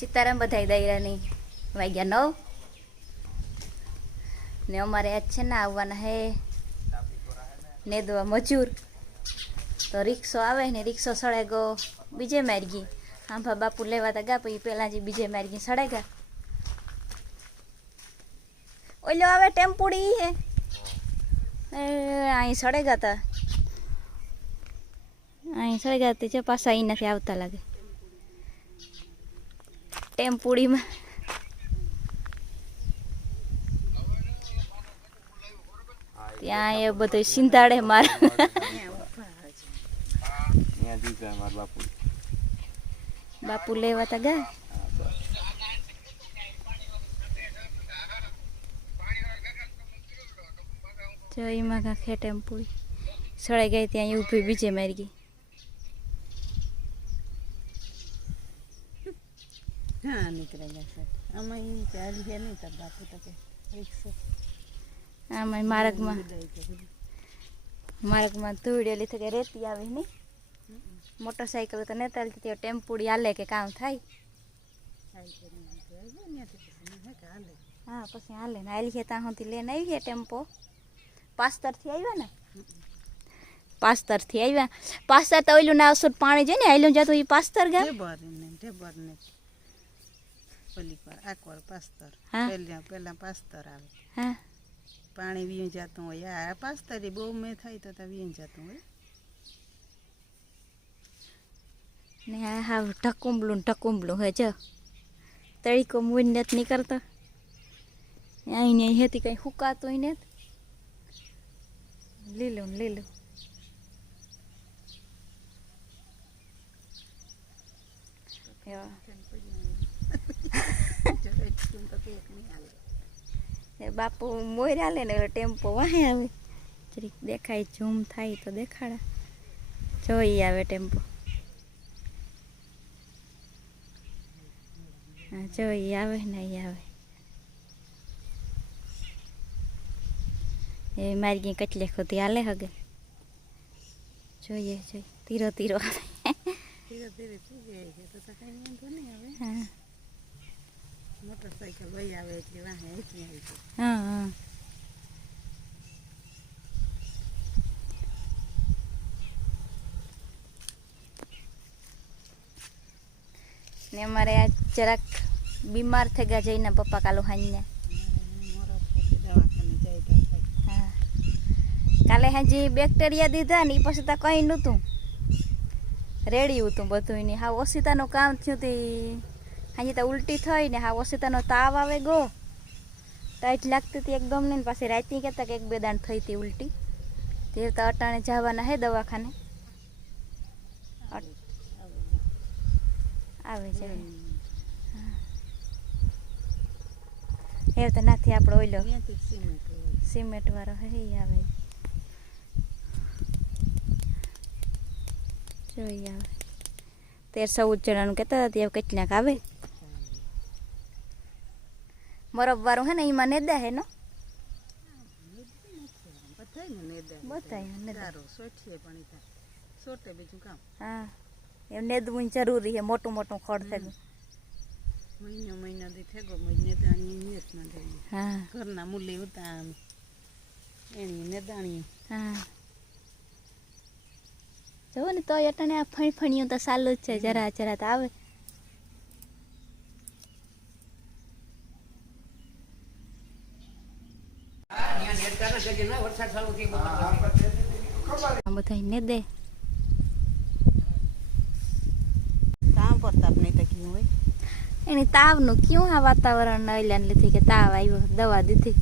સીતારામ બધાય દૈરાની વાગ્યા નવ. ને અમારે આજ છે ને આવવાના હે નેદવા મજૂર. તો રિક્ષો આવે ને રિક્ષો સળે ગો બીજે માર્ગી. આંભા બાપુ લેવા તા ગા પછી પેલા જે બીજે માર્ગી સળે ગયા. ઓલો આવે ટેમ્પુડી હે. અહીં સળે ગયા તા. અહીં સળે ગયા તે પાછા અહીં નથી આવતા લાગે. ટેમ્પુડીમાં ત્યાં એ બધું સિંધાડે મારે બાપુ લેવા તા ગયા જો એમાં કાંક હે ટેમ્પુડી સળાઈ ગઈ ત્યાં ઊભી બીજે મારી ગઈ હા આમાં ઈ ચાલી છે નહીં તાર બાપુ તો કે રિક્ષો આમાં માર્ગમાં ઉડાય કે બધું. માર્ગમાં ધૂળેલી થઈ રેતી આવે નહીં મોટરસાઇકલ તો નહીં ચાલતી ત્યાં ટેમ્પુડી હાલે કે કામ થાય. તો હાલે હા પછી હાલે ને. આલી છે ત્યાં સુધી લઈને આવી છે ટેમ્પો. પાસ્તરથી આવ્યા ને? પાસ્તરથી આવ્યા. પાસ્તર તો ઓલું ના પાણી છે ને આયલું જતું એ પાસ્તર ગયા ઢેબર ને ઢેબર ને ઓલી પર આકવર પાસ્તર. પહેલા પહેલા પાસ્તર આવે. હા? પાણી વીણ જતું હોય. આ પાસ્તર બહુ મેં થાય તો તો વીણ જતું હોય. ને આ હા ઢકુંબલું ને ઢકુંબલું હે જો તળીકો મૂઈને નથી નીકળતો. અહીં ને હેતી કંઈ હુકાતું ને લીલું ને લીલું. એવા જો એટલું તો કંઈક નહીં હાલે એ બાપુ મોર્યા લે ને ટેમ્પો વાહે આવે. જરીક દેખાય ઝૂમ થાય તો દેખાડા. જોઈ આવે ટેમ્પો. હા જોઈ આવે ને અહીં આવે. એ મારી ગઈ કચલે ખોતી હાલે હગે? જોઈએ જોઈએ. ધીરો ધીરો. આવે ધીરે ધીરે નહીં હા. મોટરસાઇકલ વહી આવે એટલે વાહે આવી હા હા. ને અમારે આ જરાક બીમાર થઈ ગયા જઈને પપ્પા કાલુ હાંજને. કાલે હાજી બેક્ટેરિયા દીધા ને એ પછી તો કંઈ નહોતું. રેડી હતું બધું એની હા ઓસિતાનું કામ થયું તે. હાજી તો ઉલટી થઈ ને હા ઓશિતાનો તાવ આવે ગો. ટાઈટ લાગતી હતી એકદમ ને પાછી રાતની કહેતા કે એક બે દાણ થઈ હતી ઉલટી. તે તો અટાણે જવાના હે દવાખાને. આવે છે. એ તો નથી આપણો ઓઈલો સિમેન્ટ સિમેન્ટ વાળો હે આવે. જોઈ આવે. તેર ચૌદ જણાનું કહેતા હતા ત્યાં કેટલાક આવે. મરબ વાળું હે ને એમાં નેદા હે નો? હા એમ નેદવું જરૂરી છે મોટું મોટું ખોડ થયું મહિનો મહિનો દી થેગો મહિને દાણી નિયત ના દે હા. ઘરના મૂલી ઉતા એની નેદાણી હા. જોવો ને તો અટાણે આ ફણફણિયું તો સાલું જ છે જરા જરા તો આવે. આ બધા ને દે. કામ પ્રતાપ નહીં તો કયું હોય. એની તાવનું ક્યું આ વાતાવરણ અલ્યાને લીધી કે તાવ આવ્યો? દવા દીધી.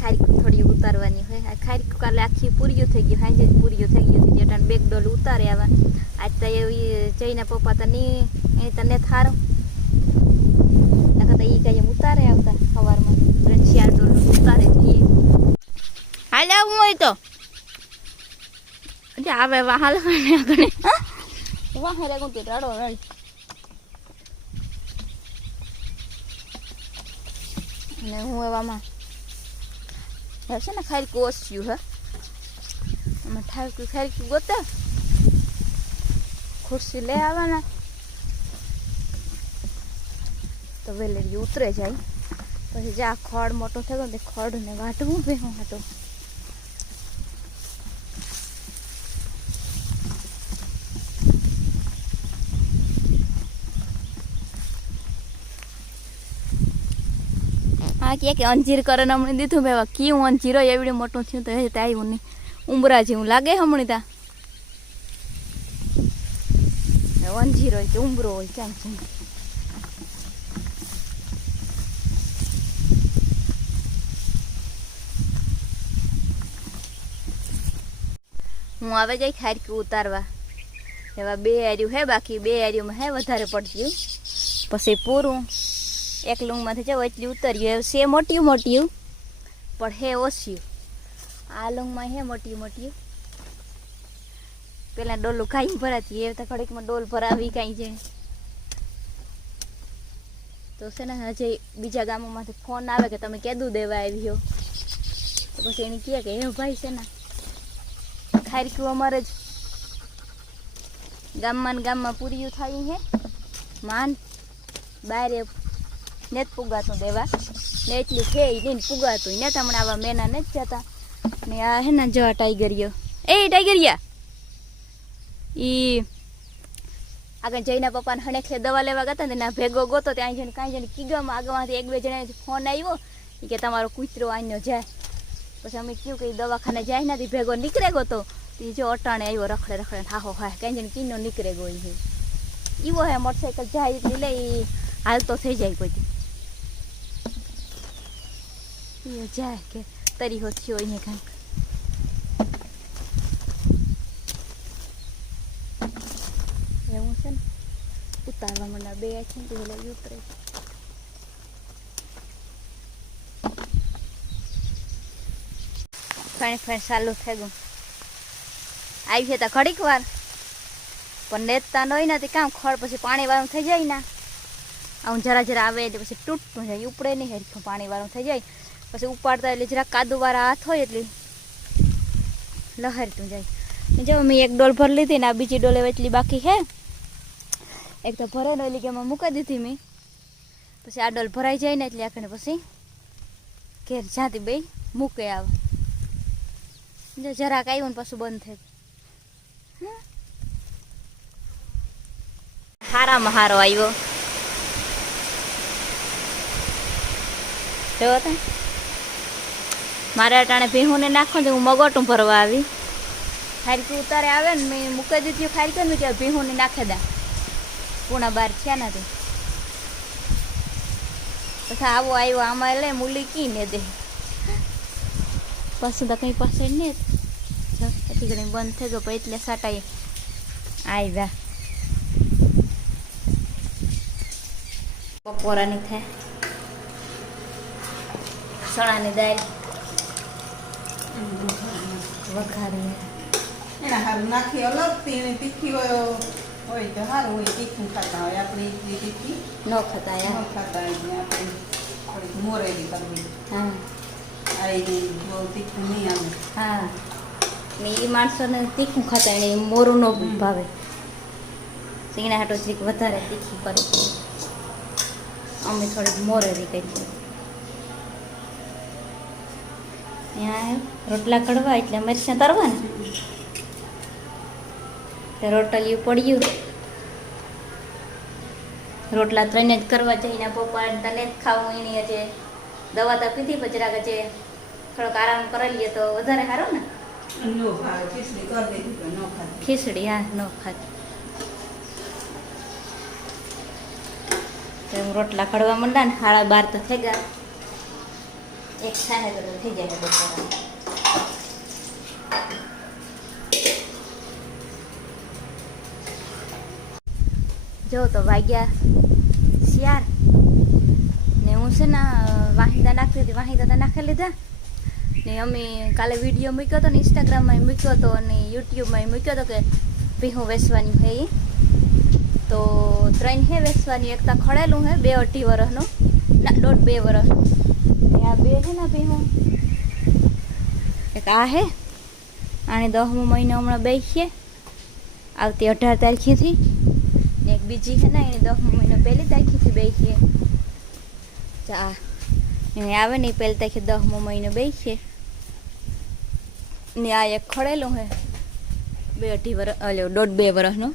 ખારીકું થોડી ઉતારવાની હોય. આ ખારીકું કાલે આખી પૂર્યું થઈ ગયું હાંજે જ થઈ ગયું હતી. એટલે બેગ ડોલ ઉતારે આવા આજ તો એવી જઈને પપ્પા તો નહીં એ તને થારો તો એમ ઉતારે આવતા સવારમાં ત્રણ ચાર ડોલ ઉતારે જઈએ હાલ આવું હોય તો. આવે વાહલ આગળ. વાહે રે ગુંતી રડો રડ ને હું એવામાં છે ને ખાલી કોસ્યું હે. આમાં ઠારકું ખારકું ગોતા. ખુરશી લઈ આવવાના. તો વેલેરી ઉતરે જાય. પછી જે આ ખડ મોટો થયો ને ખડને વાટવું ભેહું હતું હા, કે કે અંજીર કરે ને હમણાં દીધું ભાઈ કયું અંજીર હોય મોટું થયું તો તો આવ્યું નહીં. ઉંબરા જેવું લાગે હમણાં તા. અંજીર હોય કે ઉંબરો હોય ક્યાં હું આવે જાય ખારકી ઉતારવા. એવા બે એર્યું હે, બાકી બે એર્યુંમાં હે, વધારે પડ્યું પછી પૂરું. એક લૂંગમાંથી જાવ એટલી ઉતર્યું છે મોટિયું મોટિયું, પણ હે ઓછિયું. આ લૂંગમાં હે મોટિયું મોટિયું. પેલા ડોલું કાંઈ ભરાતી. એ તો ઘડીકમાં ડોલ ભરાવી કાંઈ છે તો છે ને, હજી બીજા ગામોમાંથી ફોન આવે કે તમે કેદું દેવા આવ્યો. તો પછી એને કહે કે એ ભાઈ, છે ને ખારક્યું અમારે જ. ગામમાં ને ગામમાં પૂર્યું થાય હે. માન, બારે ને જ પુગાતું દેવા. ને એટલી છે ને પુગાતું. ને તમને આવા મેના ને જ જતા. ને આ હે ને જવા ટાઈગરિયો એ ટાઈગરિયા! ઈ આગળ જઈને પપ્પાને હણેખે દવા લેવા ગયા ને ના ભેગો ગોતો ત્યાં જઈને કાંઈ જઈને કીગામાં આગળમાંથી એક બે જણા ફોન આવ્યો કે, તમારો કૂતરો આઈનો જાય. પછી અમે કહ્યું કે દવાખાને જાય નથી ભેગો નીકળે ગયો તો ઈ જો અટાણે આવ્યો રખડે રખડે હાહો હા કાંઈ જઈને કીનો નીકળે ગયો છે ઈવો હે મોટરસાઇકલ જાય એટલે લે ઈ હાલતો થઈ જાય કોઈ ઈ જાય કે તરીહો થયો અહીંયા કાંઈક એવું છે ને ઉતારવા માંડા બે છે ને તે ઓલા ઉતરે ફેણ ફેણ ચાલુ થઈ ગયું આવી છે તો ઘડીક વાર. પણ નેતતા નહીં નથી કામ ખડ પછી પાણી વાળું થઈ જાય ને. આમ જરા જરા આવે એટલે પછી તૂટતું જાય, ઉપડે નહીં હેરખું પાણી વાળું થઈ જાય. પછી ઉપાડતા એટલે જરા કાદુવાળા હાથ હોય એટલે લહેરતું જાય. જો મેં એક ડોલ ભરી લીધી ને આ બીજી ડોલ એટલી બાકી છે. એક તો ભરે ને એટલે કે એમાં મૂકી દીધી મેં. પછી આ ડોલ ભરાઈ જાય ને એટલે આખને પછી ઘેર જાતી બે મૂકે આવે. જરાક આવ્યું ને પાછું બંધ થઈ. હારામાં હારો આવ્યો. જોવો તમે. મારે અટાણે ભીહુંને નાખો ને હું મગોટું ભરવા આવી. ખારીકી ઉતારે આવે ને મેં મૂકી દીધી ખારીકી ને કે ભીહુંને નાખે દા. પૂણા બાર છે નથી. પછી આવો આવ્યો આમાં એટલે મૂલી કી ને દે. પાછું તો કંઈ પાસે ને પછી બંધ થઈ ગયો પછી એટલે સાટાઈ આવ્યા. પકોરાની થાય. ચણાની દાળ. વઘારી એના હારું નાખી અલગ તેને તીખી હોય હોય તો સારું હોય તીખું ખાતા હોય આપણે એટલી તીખી. ન ખાતા ન ખાતા એટલે આપણે થોડીક મોરેલી કરવી હા. આ બહુ તીખું નહીં આવે. હા. ને એ માણસોને તીખું ખાતા એને મોરું ન ભાવે. સીણા હાટો જીક વધારે તીખી કરે. અમે થોડીક મોરેલી કરીએ ત્યાં રોટલા કડવા એટલે મરચાં તરવા ને રોટલીયું પડ્યું. રોટલા ત્રણે જ કરવા જઈને પપ્પા તને જ ખાવું એની હજે દવા તો પીધી પછી જરાક હજે થોડોક આરામ કરી લઈએ તો વધારે સારું ને. ખીચડી હા, ન ખાતી એમ રોટલા કડવા માંડા ને, સાડા બાર તો થઈ ગયા. એક થાય તો થઈ જાય બપોરા. જો તો વાગ્યા શિયાર ને હું છે ને વાહિંદા નાખતી હતી વાહિંદા તો નાખી લીધા. ને અમે કાલે વીડિયો મૂક્યો હતો ને ઇન્સ્ટાગ્રામમાં મૂક્યો હતો અને યુટ્યુબમાં મૂક્યો હતો કે ભીહું વેસવાની હે એ તો ત્રણ હે વેસવાની એક તો ખડેલું હે, બે અઢી વરસનું. ના, દોઢ બે વર્ષનું ને આ બે છે ને ભીહું એક આ હે. આને દસમો મહિનો હમણાં બેસીએ આવતી અઢાર તારીખેથી ને એક બીજી છે ને એને દસમો મહિનો પહેલી તારીખેથી બેસીએ ચા એને આવે ને પહેલી તારીખે દસમો મહિનો બેસીએ ને આ એક ખડેલું હે. બે અઢી વર્ષ અલ્યો દોઢ બે વર્ષનો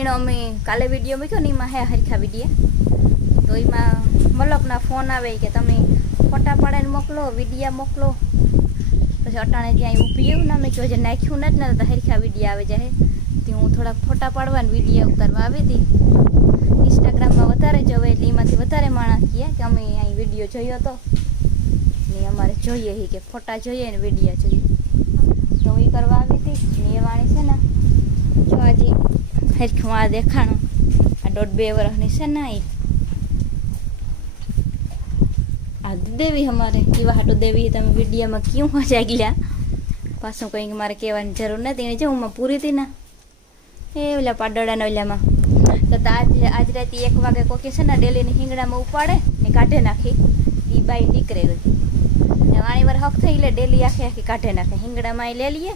એનો અમે કાલે વીડિયો મૂક્યો ને એમાં હે હરખા વિડીયા. તો એમાં મલકના ફોન આવે કે તમે ફોટા પાડીને મોકલો, વિડીયા મોકલો. પછી અટાણે ત્યાં ઊભી એવું ને મેં કહ્યું જે નાખ્યું નથી ને તો હરખા વિડીયા આવે જાય તે હું થોડાક ફોટા પાડવા ને વિડીયા ઉતારવા આવી હતી. ઇન્સ્ટાગ્રામમાં વધારે જવાય એટલે એમાંથી વધારે માણસ કહે કે અમે અહીં વીડિયો જોયો હતો ને અમારે જોઈએ કે ફોટા જોઈએ ને વીડિયો જોઈએ. તો હું કરવા આવી હતી ને છે ને, જો આજે હરખું આ દેખાણું, આ દોઢ બે વર્ષની છે ને એ આ દેવી અમારે, કેવા હાટું દેવી તમે વિડીયામાં ક્યું જાગ્યા ગયા પાછું કંઈક મારે કહેવાની જરૂર નથી, એને જો હું પૂરી હતી ને, એ ઓલા પાડોડાના ઓલામાં. તો આજ આજ રાતે એક વાગે કોકે છે ને, ડેલીની હિંગડામાં ઉપાડે ને કાઢે નાખી એ બાઈ નીકળેલી ને વાણી વાર હક થઈ લે, ડેલી આખી આખી કાઢે નાખે. હિંગડામાં એ લે લઈએ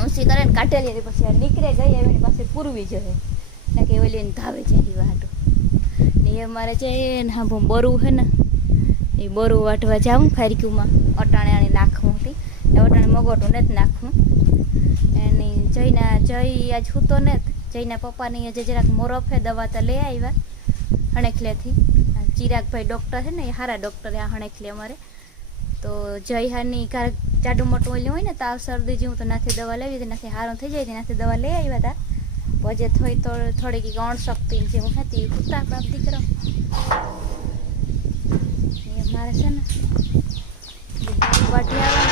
ઊંચી કરે ને કાઢે લઈએ પછી નીકળે જઈએ એની પાસે પૂરવી જશે ને કે ઓલી ધાવે એ વાટો. ને એ અમારે છે ને, હા બરું છે ને, એ બરું વાટવા જાઉં ફારીક્યુમાં અટાણે નાખવું હતી. એ અટાણે મગોટું નથી નાખવું એની જઈના જઈ આજ હૂતો ને જઈના પપ્પાની જે જરાક મોરફે દવા તો લઈ આવ્યા હણેખલેથી ચિરાગભાઈ ડૉક્ટર છે ને, એ સારા ડૉક્ટર આ હણેખલે અમારે. તો જયહારની કારક જાડું મોટું ઓલું હોય ને તાવ શરદી જેવું તો નાથી દવા લેવી હતી, નાથી સારું થઈ જાય, નાથી દવા લઈ આવ્યા હતા પછી થોડી થોડીક અણશક્તિ જેવું હતી કૂતા બાપ દીકરો. એ મારે છે ને વાટી આવે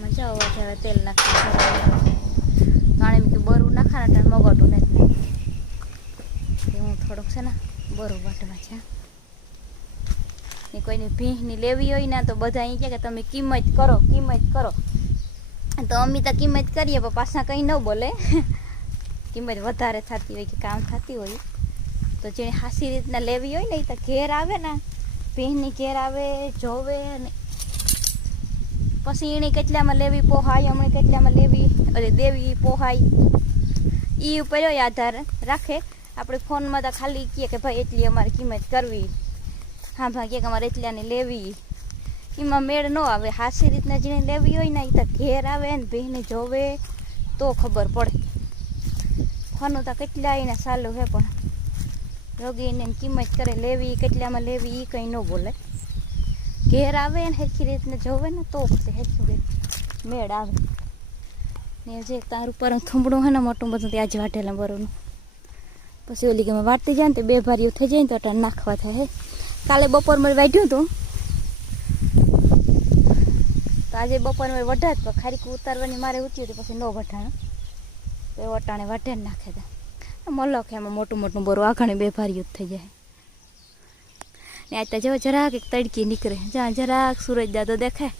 મજા અવાજ આવે તેલ નાખી પાણી કે બરું નાખા ને મગોટું નથી હું થોડુંક છે ને, બરું વાટવા છે. ને કોઈની ભીંહની લેવી હોય ને તો બધા અહીં કહે કે તમે કિંમત કરો કિંમત કરો. તો અમે તો કિંમત કરીએ, પણ પાછા કંઈ ન બોલે. કિંમત વધારે થતી હોય કે કામ થતી હોય. તો જેને હાસી રીતના લેવી હોય ને એ તો ઘેર આવે ને ભીંહની ઘેર આવે, જોવે ને. પછી એને કેટલામાં લેવી પોહાય હમણાં કેટલામાં લેવી, અરે દેવી પોહાય. એ ઉપર આધાર રાખે. આપણે ફોનમાં તો ખાલી કહીએ કે ભાઈ એટલી અમારે કિંમત કરવી. હા ભાઈ કે અમારે એટલાની લેવી. એમાં મેળ ન આવે. હાસી રીતના જેને લેવી હોય ને એ તો ઘેર આવે ને બેને જોવે, તો ખબર પડે. ફોનું તો કેટલા એને સારું હે પણ રોગીને કિંમત કરે લેવી, કેટલામાં લેવી એ કંઈ ન બોલે. ઘેર આવે ને હેરખી રીતને જોવે ને તો પછી હેરખું કંઈક મેળ આવે. ને જે તારું પર થૂંબડું હે ને મોટું બધું ત્યાં જ વાટેલા બરોનું પછી ઓલી કે વાટતી જાય ને તો બે ભારીઓ થઈ જાય ને તો નાખવા થાય કાલે બપોરમાં વાઢ્યું હતું તો આજે બપોરમાં વઢાત, પણ ખારીક ઉતારવાની મારે ઉતર્યું હતું પછી ન વઢાણ. એ વટાણે વાઢે નાખે તા. મલક એમાં મોટું મોટું બોરું આઘાણી બે ભારી થઈ જાય. ને આ તો જો જરાક એક તડકી નીકળે. જ્યાં જરાક સૂરજ દાદો દેખાય.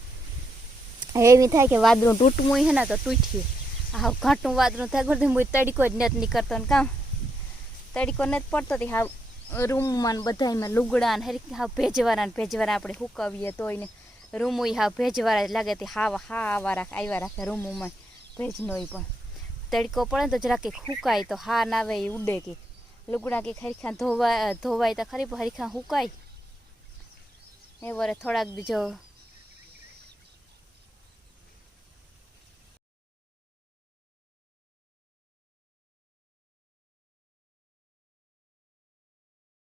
એવી થાય કે વાદળું તૂટવું હોય ને, તો તૂટીએ. હા ઘાટું વાદળું થાય હું તડકો જ નથી નીકળતો ને કામ. તડકો નથી પડતો, તે હાવ રૂમમાં ને બધામાં લુગડા ને હરી હાવ ભેજવાળા ને ભેજવારા આપણે હુકવીએ તોય ને. રૂમો હા ભેજવાળા જ લાગે તે હાવ હા આવા રાખે આવ્યા રાખે રૂમમાં. ભેજનો પણ. તડકો પડે ને તો જરાક કંઈક હુકાય તો હા ના આવે એ ઉડે કે. લુગડા કે હરીખા ધોવા, ધોવાય તો ખરી હરીખા હુકાય. એ વરે થોડાક બીજો